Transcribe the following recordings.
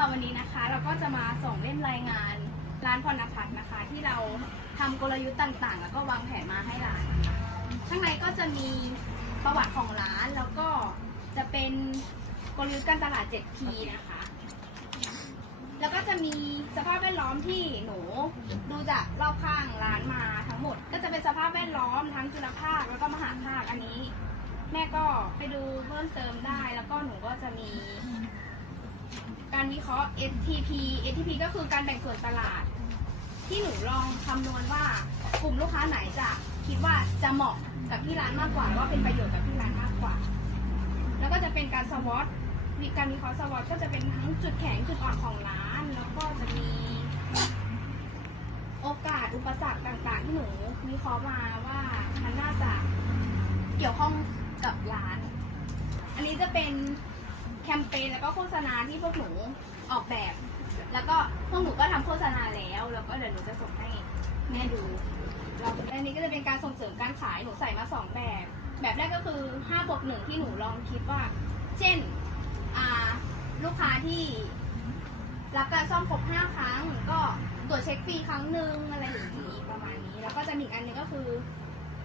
ค่ะวันนี้นะคะเราก็จะมาส่งเล่มรายงานร้านพรณพัฒน์นะคะ ที่เราทำกลยุทธ์ต่างๆ แล้วก็วางแผนมาให้ร้านข้างในก็จะมีประวัติของร้านแล้วก็จะเป็นกลยุทธ์การตลาด 7P นะคะ แล้วก็จะมีสภาพแวดล้อมที่หนูดูจากรอบข้างร้านมาทั้งหมด ก็จะเป็นสภาพแวดล้อมทั้งจุลภาคแล้วก็มหาภาคอันนี้ แม่ก็ไปดูเพิ่มเติมได้ แล้วก็หนูก็จะมี การวิเคราะห์ STP STP ก็คือการแบ่งส่วนตลาด ที่หนูลองคำนวณว่ากลุ่มลูกค้าไหนจะคิดว่าจะเหมาะกับที่ร้านมากกว่าว่าเป็นประโยชน์กับที่ร้านมากกว่า แล้วก็จะเป็นการสวอตการวิเคราะห์สวอตก็จะเป็นทั้งจุดแข็งจุดอ่อนของร้าน แล้วก็จะมีโอกาสอุปสรรคต่างๆ ที่หนูวิเคราะห์มาว่ามันน่าจะเกี่ยวข้องกับร้าน อันนี้จะเป็น แคมเปญแล้วก็โฆษณาที่พวกหนูออกแบบ แล้วก็พวกหนูก็ทำโฆษณาแล้ว แล้วก็เดี๋ยวหนูจะส่งให้แม่ดูแล้วอันนี้ก็จะเป็นการส่งเสริมการขายหนูใส่มาสองแบบ แบบแรกก็คือ5บวกหนึ่งที่หนูลองคิดว่า เช่นอ่าลูกค้าที่รับการซ่อมครบ5ครั้ง ก็ตรวจเช็คฟรีครั้งหนึ่งอะไรอย่างนี้ประมาณนี้ แล้วก็จะมีอีกอันหนึงก็คือ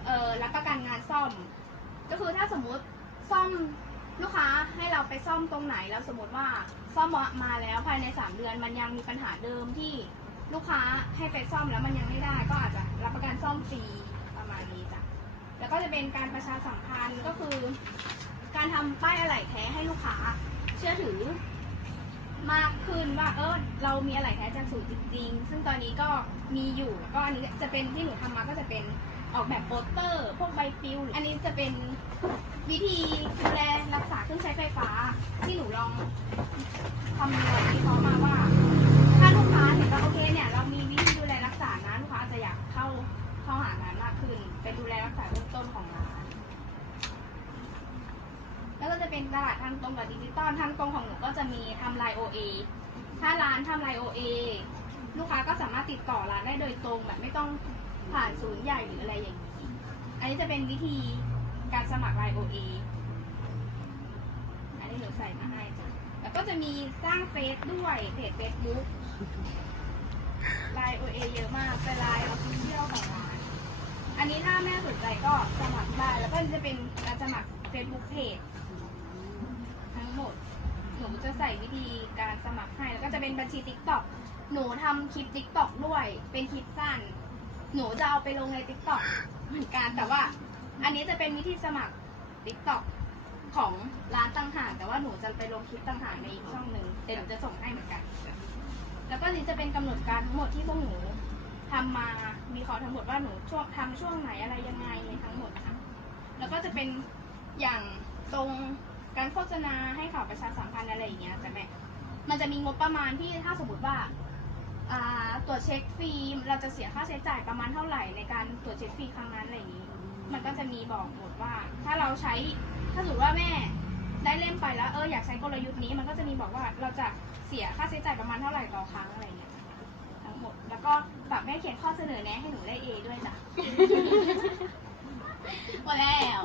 เอ่อรับประกันงานซ่อม ก็คือถ้าสมมุติซ่อม ลูกค้าให้เราไปซ่อมตรงไหนแล้วสมมติว่าซ่อมมาแล้วภายใน 3 เดือน มันยังมีปัญหาเดิมที่ลูกค้าให้ไปซ่อมแล้วมันยังไม่ได้ ก็อาจจะรับประกันซ่อมฟรีประมาณนี้จ้ะแล้วก็จะเป็นการประชาสัมพันธ์ก็คือ การทำป้ายอะไหล่แท้ให้ลูกค้า เชื่อถือมากขึ้นว่าเออเรามีอะไรแท้จากสูตรจริงๆ ซึ่งตอนนี้ก็มีอยู่แล้วก็อันนี้จะเป็นที่หนูทำมาก็จะเป็น ออกแบบโปสเตอร์ พวกใบปลิวอันนี้จะเป็นวิธีดูแลรักษาเครื่องใช้ไฟฟ้า ที่หนูลองคำนวณวิเคราะห์มาว่า ถ้าลูกค้าเห็นว่าโอเคเนี่ยเรามีวิธีดูแลรักษานะลูกค้าอาจจะอยากเข้าเข้าหาร้านมากขึ้น เป็นดูแลรักษาเบื้องต้นของร้าน แล้วก็จะเป็นตลาดทางตรงกับดิจิตอลทางตรงของหนูก็จะมีทำไลน์ OA ถ้าร้านทำไลน์ OA ลูกค้าก็สามารถติดต่อร้านได้โดยตรงแบบไม่ต้อง ผ่านศูนย์ใหญ่หรืออะไรอย่างนี้ อันนี้จะเป็นวิธีการสมัครไลน์ OA อันนี้หนูใส่มาให้จ้ะ แล้วก็จะมีสร้างเฟซด้วยเพจเฟซบุ๊กไลน์ OA เยอะมากเป็นไลน์ออฟฟิเชียลของร้าน อันนี้ถ้าแม่สนใจก็สมัครได้ แล้วก็จะเป็นการสมัคร Facebook Page ทั้งหมด หนูจะใส่วิธีการสมัครให้ แล้วก็จะเป็นบัญชี TikTok หนูทำคลิป TikTok ด้วย เป็นคลิปสั้น หนูจะเอาไปลงใน TikTok เหมือนกันแต่ว่า อันนี้จะเป็นวิธีสมัคร TikTok ของร้านต่างหากแต่ว่าหนูจะไปลงคลิปต่างหากในอีกช่องหนึ่งเดี๋ยวหนูจะส่งให้เหมือนกัน แล้วก็นี้จะเป็นกำหนดการทั้งหมดที่พวกหนูทำมา มีขอทั้งหมดว่าหนูช่วงทำช่วงไหนอะไรยังไงในทั้งหมดนะคะแล้วก็จะเป็นอย่างตรงการโฆษณาให้ข่าวประชาสัมพันธ์อะไรอย่างเงี้ยแต่แม่ มันจะมีงบประมาณที่ถ้าสมมติว่า ตรวจเช็คฟรีเราจะเสียค่าใช้จ่ายประมาณเท่าไหร่ในการตรวจเช็คฟรีครั้งนั้นอะไรอย่างนี้ มันก็จะมีบอกหมดว่า ถ้าเราใช้ถ้าสมมติว่าแม่ได้เล่มไปแล้วเอออยากใช้กลยุทธ์นี้มันก็จะมีบอกว่าเราจะเสียค่าใช้จ่ายประมาณเท่าไหร่ต่อครั้งอะไรอย่างเงี้ยทั้งหมดแล้วก็ฝากแม่เขียนข้อเสนอแนะให้หนูได้เอด้วยจ้ะหมดแล้ว